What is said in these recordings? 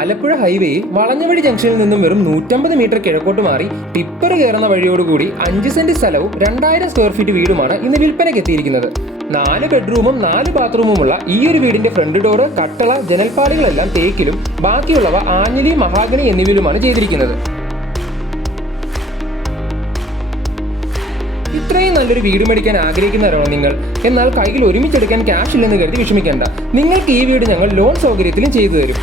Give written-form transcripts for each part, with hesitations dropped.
ആലപ്പുഴ ഹൈവേയിൽ വളഞ്ഞവഴി ജംഗ്ഷനിൽ നിന്നും വെറും 150 മീറ്റർ കിഴക്കോട്ട് മാറി ടിപ്പർ കയറുന്ന വഴിയോടുകൂടി 5 സെന്റ് സ്ഥലവും 2000 സ്ക്വയർ ഫീറ്റ് വീടുമാണ് ഇന്ന് വിൽപ്പനയ്ക്ക് എത്തിയിരിക്കുന്നത്. 4 ബെഡ്റൂമും 4 ബാത്റൂമുമുള്ള ഈ ഒരു വീടിന്റെ ഫ്രണ്ട് ഡോറ്, കട്ടള, ജനൽപ്പാളികളെല്ലാം തേക്കിലും ബാക്കിയുള്ളവ ആഞ്ഞിലി, മഹാഗണി എന്നിവയിലുമാണ് ചെയ്തിരിക്കുന്നത്. ഇത്രയും നല്ലൊരു വീട് മേടിക്കാൻ ആഗ്രഹിക്കുന്നവരാണോ നിങ്ങൾ? എന്നാൽ കയ്യിൽ ഒരുമിച്ചെടുക്കാൻ ക്യാഷ് ഇല്ലെന്ന് കരുതി വിഷമിക്കേണ്ട. നിങ്ങൾക്ക് ഈ വീട് ഞങ്ങൾ ലോൺ സൗകര്യത്തിലും ചെയ്തു തരും.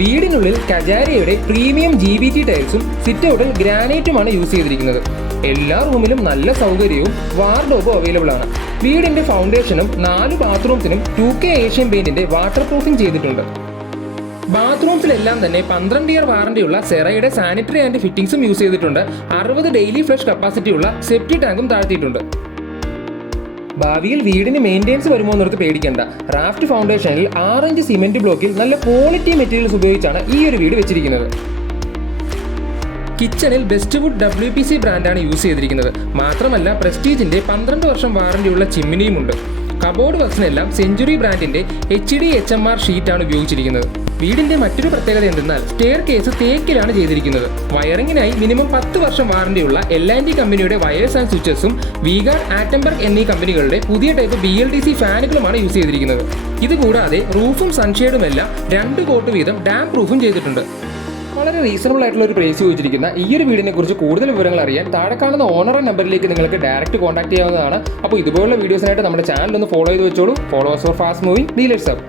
വീടിനുള്ളിൽ കജാരിയയുടെ പ്രീമിയം GVT ടൈൽസും സിറ്റൗട്ടിൽ ഗ്രാനൈറ്റുമാണ് യൂസ് ചെയ്തിരിക്കുന്നത്. എല്ലാ റൂമിലും നല്ല സൗകര്യവും വാർഡ്രോബും അവൈലബിൾ ആണ്. വീടിന്റെ ഫൗണ്ടേഷനും 4 ബാത്റൂംസിനും 2K ഏഷ്യൻ പെയിന്റിന്റെ വാട്ടർ പ്രൂഫിംഗ് ചെയ്തിട്ടുണ്ട്. ബാത്റൂംസിലെല്ലാം തന്നെ 12 ഇയർ വാറന്റിയുള്ള സെറയുടെ സാനിറ്ററി ആൻഡ് ഫിറ്റിംഗ്സും യൂസ് ചെയ്തിട്ടുണ്ട്. 60 ഡെയിലി ഫ്ലഷ് കപ്പാസിറ്റിയുള്ള സെപ്റ്റി ടാങ്കും താഴ്ത്തിയിട്ടുണ്ട്. ഭാവിയിൽ വീടിന് മെയിൻ്റെനൻസ് വരുമോ എന്നോർത്ത് പേടിക്കേണ്ട. റാഫ്റ്റ് ഫൗണ്ടേഷനിൽ 6 ഇഞ്ച് സിമെന്റ് ബ്ലോക്കിൽ നല്ല ക്വാളിറ്റി മെറ്റീരിയൽസ് ഉപയോഗിച്ചാണ് ഈ ഒരു വീട് വെച്ചിരിക്കുന്നത്. കിച്ചണിൽ ബെസ്റ്റ്വുഡ് WPC ബ്രാൻഡാണ് യൂസ് ചെയ്തിരിക്കുന്നത്. മാത്രമല്ല പ്രസ്റ്റീജിന്റെ 12 വർഷം വാറന്റിയുള്ള ചിമ്മിനിയുമുണ്ട്. കബോർഡ് വർക്സിനെല്ലാം സെഞ്ചുറി ബ്രാൻഡിന്റെ HD HMR ഷീറ്റാണ് ഉപയോഗിച്ചിരിക്കുന്നത്. വീടിന്റെ മറ്റൊരു പ്രത്യേകത എന്തെന്നാൽ സ്റ്റെയർ കേസ് തേക്കിലാണ് ചെയ്തിരിക്കുന്നത്. വയറിംഗിനായി മിനിമം 10 വർഷം വാറന്റിയുള്ള L&T കമ്പനിയുടെ വയേഴ്സ് ആൻഡ് സ്വിച്ചസും വീഗാർഡ്, ആറ്റംബർഗ് എന്നീ കമ്പനികളുടെ പുതിയ ടൈപ്പ് BLDC ഫാനുകളുമാണ് യൂസ് ചെയ്തിരിക്കുന്നത്. ഇതുകൂടാതെ റൂഫും സൺഷെയ്ഡുമെല്ലാം 2 കോട്ട് വീതം ഡാം പ്രൂഫും ചെയ്തിട്ടുണ്ട്. വളരെ റീസണബിൾ ആയിട്ടുള്ള ഒരു പ്രൈസ് ചോദിച്ചിരിക്കുന്ന ഈ ഒരു വീടിനെ കുറിച്ച് കൂടുതൽ വിവരങ്ങൾ അറിയാൻ താഴെ കാണുന്ന ഓണർ നമ്പറിലേക്ക് നിങ്ങൾക്ക് ഡയറക്റ്റ് കോൺടാക്ട് ചെയ്യാവുന്നതാണ്. അപ്പോൾ ഇതുപോലുള്ള വീഡിയോസിനായിട്ട് നമ്മുടെ ചാനൽ ഒന്ന് ഫോളോ ചെയ്ത് വെച്ചോളൂ. Followers for fast moving dealers hub.